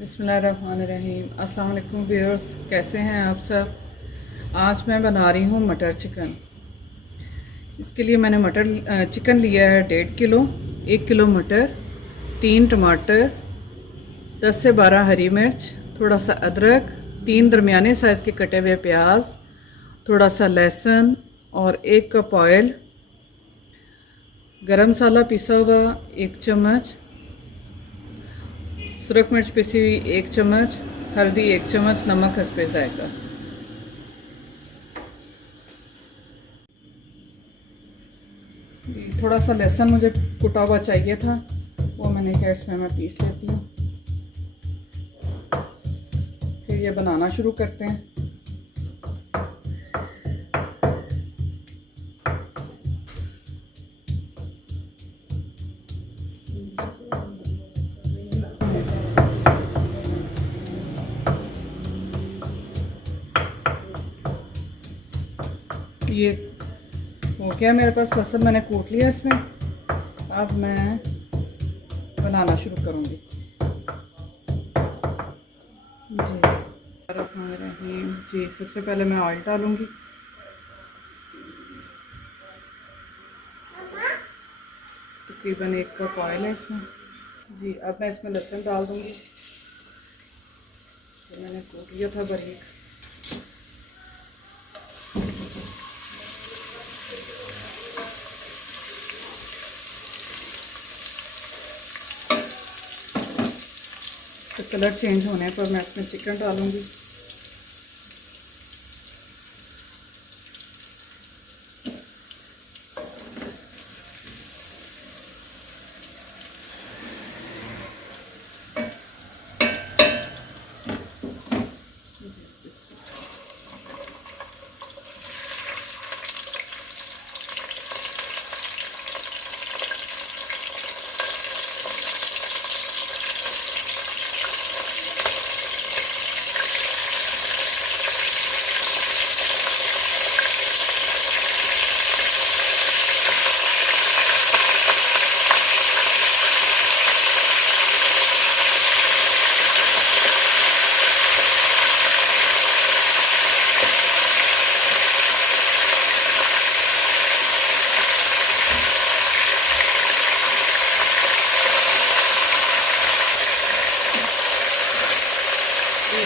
बिस्मिल्लाहिर्रहमानिर्रहीम। अस्सलाम वालेकुम व्यूअर्स, कैसे हैं आप सब। आज मैं बना रही हूँ मटर चिकन। इसके लिए मैंने चिकन लिया है 1.5 किलो, 1 किलो मटर, 3 टमाटर, 10 से 12 हरी मिर्च, थोड़ा सा अदरक, 3 दरमियाने साइज़ के कटे हुए प्याज, थोड़ा सा लहसुन और 1 कप ऑयल, गरम मसाला पिसा हुआ 1 चम्मच, सुरख मिर्च पिसी हुई 1 चम्मच, हल्दी 1 चम्मच, नमक हस्बे जायका। थोड़ा सा लहसुन मुझे कुटा हुआ चाहिए था, वो मैंने क्या इसमें मैं पीस लेती हूँ। फिर ये बनाना शुरू करते हैं। ये हो गया मेरे पास लहसुन, मैंने कूट लिया इसमें। अब मैं बनाना शुरू करूँगी। जी, सबसे पहले मैं ऑयल डालूँगी। तकरीबन 1 कप ऑयल है इसमें। जी, अब मैं इसमें लहसुन डाल दूँगी, तो मैंने कूट लिया था बारीक। तो कलर चेंज होने पर मैं इसमें चिकन डालूँगी।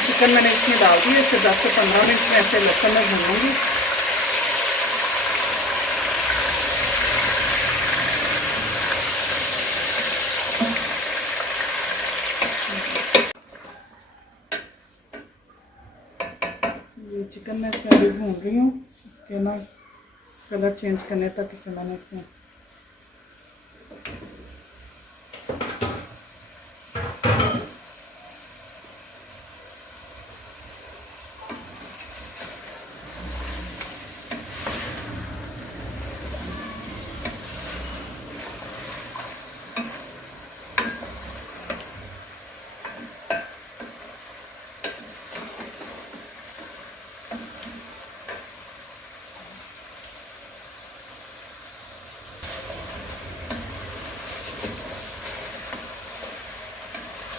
चिकन मैंने इसमें डाल दिया। इससे 10 से 15 मिनट में ऐसे लहसुन में भूनूंगी। ये चिकन मैं इसमें अभी भून रही हूँ। इसके ना कलर चेंज करने तक इसे मैंने इसमें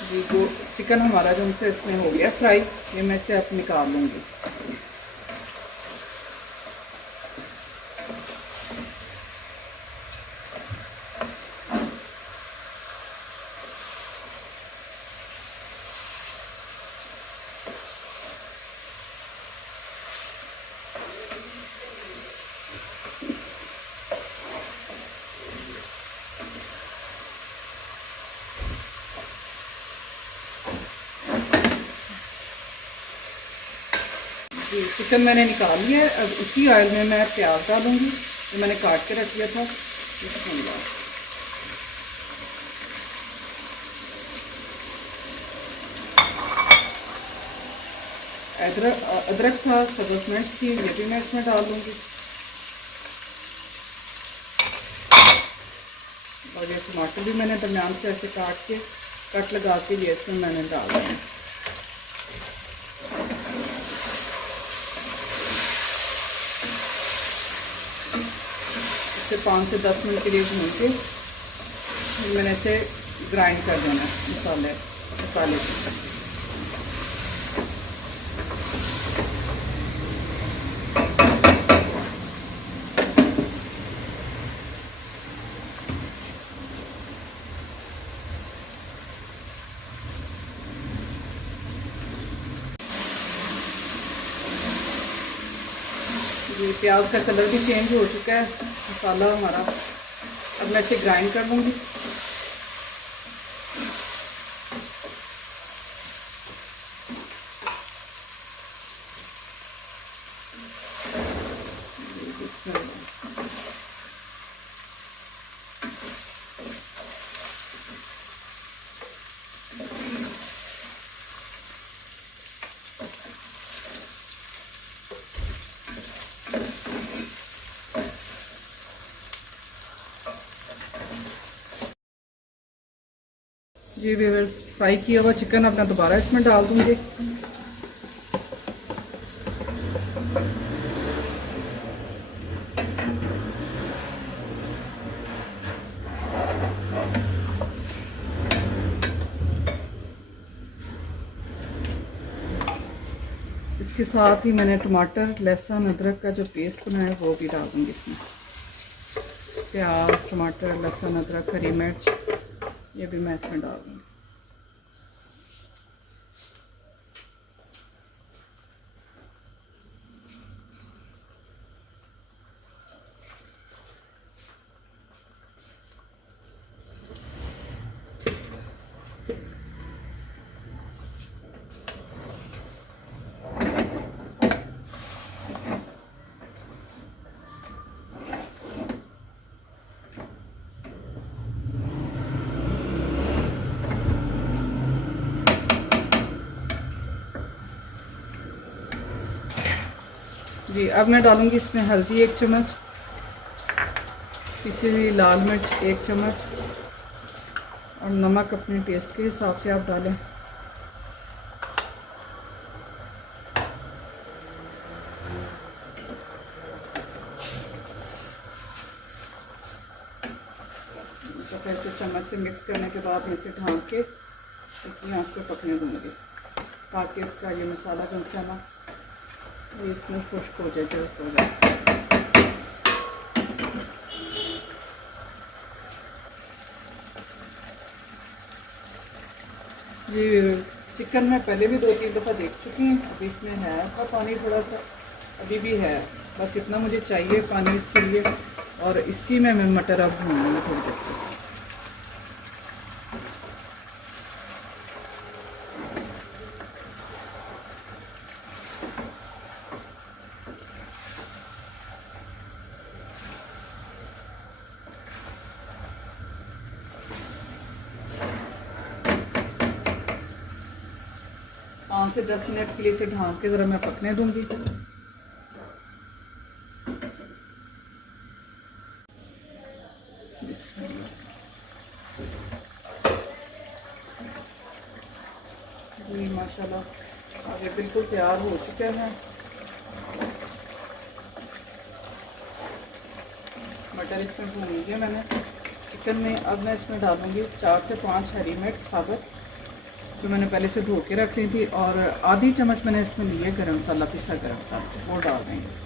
जी, वो चिकन हमारा जो से इसमें हो गया फ्राई, ये मैं इसे अब निकाल लूँगी। जी, चिकन मैंने निकाल लिया है। अब उसी ऑयल में मैं प्याज डालूँगी जो मैंने काट के रख दिया था। अदरक था, सब्ज़ मिर्च थी, ये भी मैं इसमें डाल दूँगी। और ये टमाटर भी मैंने दरमियान से ऐसे काट के कट लगा के लिए इसमें मैंने डाल दिया। इसे 5 से 10 मिनट के लिए भून के मैंने इसे ग्राइंड कर देना मसाले को। ये प्याज का कलर भी चेंज हो चुका है, मसाला हमारा। अब मैं इसे ग्राइंड कर लूँगी। जी व्यूअर्स, फ्राई किया हुआ चिकन अब मैं दोबारा इसमें डाल दूँगी। इसके साथ ही मैंने टमाटर, लहसुन, अदरक का जो पेस्ट बनाया है वो भी डाल दूँगी इसमें। प्याज, टमाटर, लहसुन, अदरक, हरी मिर्च, ये भी मैं इसमें डाल दूँगी। जी अब मैं डालूँगी इसमें हल्दी 1 चम्मच, पिसी हुई लाल मिर्च 1 चम्मच और नमक अपने टेस्ट के हिसाब से आप डालें। तो फिर से चम्मच से मिक्स करने के बाद मैं इसे ढाँक के इसकी आँच पे पकने दूँगी ताकि इसका ये मसाला जो है ना ये इसमें खुश्क हो जाए, जल्द हो जाए। ये चिकन मैं पहले भी 2-3 दफ़ा देख चुकी हूँ। अभी इसमें है था पानी थोड़ा सा, अभी भी है, बस इतना मुझे चाहिए पानी इसके लिए। और इसी में मैं मटर अब भूनूंगी थोड़ी देर तक। पाँच से 10 मिनट के लिए इसे ढाँक के ज़रा मैं पकने दूंगी। जी माशाल्लाह आगे बिल्कुल तैयार हो चुका है। मटर इसमें भून लिया मैंने चिकन में। अब मैं इसमें डालूंगी 4 से 5 हरी मिर्च साबुत जो मैंने पहले से धो के रख ली थी, और आधी चम्मच मैंने इसमें लिए गरम मसाला, पिसा गरम मसाला, वो डाल देंगे।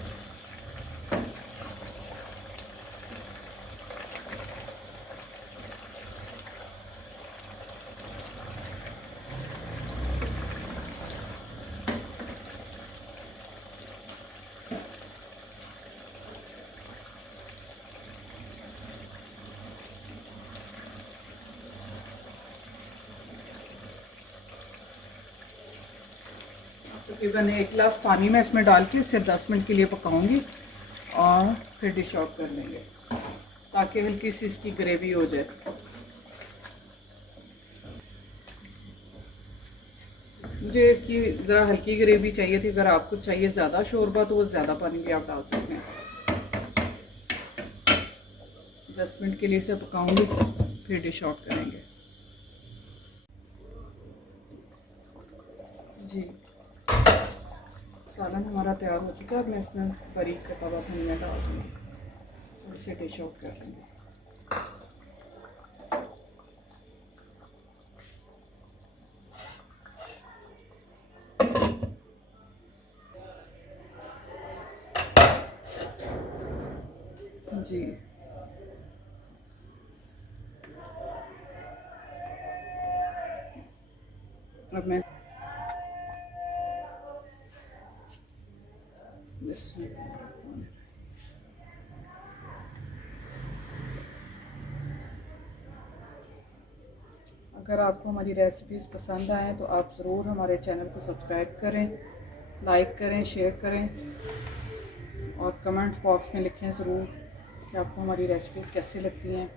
तकरीबन 1 गिलास पानी में इसमें डाल के इसे 10 मिनट के लिए पकाऊंगी और फिर डिश आउट कर लेंगे ताकि हल्की सी इसकी ग्रेवी हो जाए। मुझे इसकी ज़रा हल्की ग्रेवी चाहिए थी। अगर आपको चाहिए ज़्यादा शोरबा तो वो ज़्यादा पानी भी आप डाल सकते हैं। 10 मिनट के लिए इसे पकाऊंगी फिर डिश आउट करेंगे। जी सालन हमारा तैयार हो चुका है। अब मैं इसमें बारीक कटा हुआ धनिया डाल दूँगी और इसे डिश आउट कर लेंगे। जी अब मैं इसमें अगर आपको हमारी रेसिपीज़ पसंद आएँ तो आप ज़रूर हमारे चैनल को सब्सक्राइब करें, लाइक करें, शेयर करें और कमेंट बॉक्स में लिखें ज़रूर कि आपको हमारी रेसिपीज़ कैसी लगती हैं।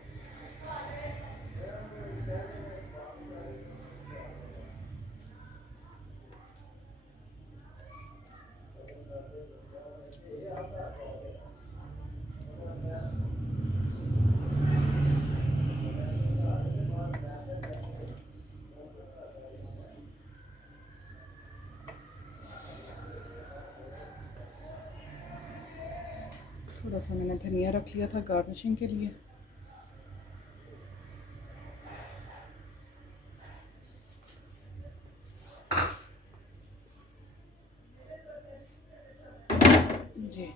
थोड़ा सा मैंने धनिया रख लिया था गार्निशिंग के लिए। जी